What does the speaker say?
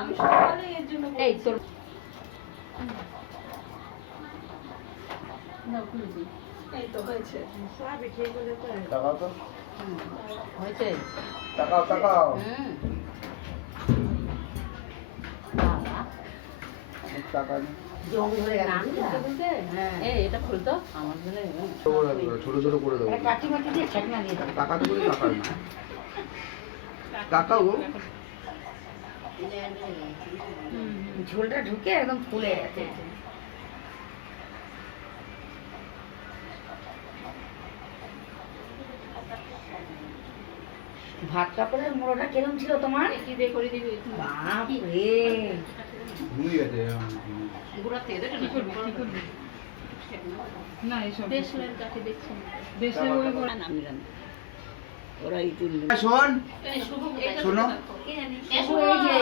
আমি সকালে এর জন্য এই তোর এই তো হয়েছে। তাকাও তো, হয়েছে তাকাও তাকাও। বাবা তাকাও না। জং ধরে গেছে। এই এটা খুলতো আমার জন্য ছোট ছোট করে দেবো। কাটি মাটি দিয়ে ঠেকনা দিয়ে দাও। তাকাতে বলি তাকাও না। তাকাও গো। ঝোলটা ঢুকে একদম ফুলে গেছে। ভাত কাপড়ের মোড়োটা কিরম ছিল তোমার? কি দিয়ে করে দিবি? বাপ রে, ভুলে গেছে। গুড়া থেকে দেখো কি করবি কি করবি না এসব দেশলের কাছে দেখছেন দেশলে ওই গোড়া নাম জানি ওরাই তুলবে। শোন, এই শুভ শোনো। কি জানি এসো এই যে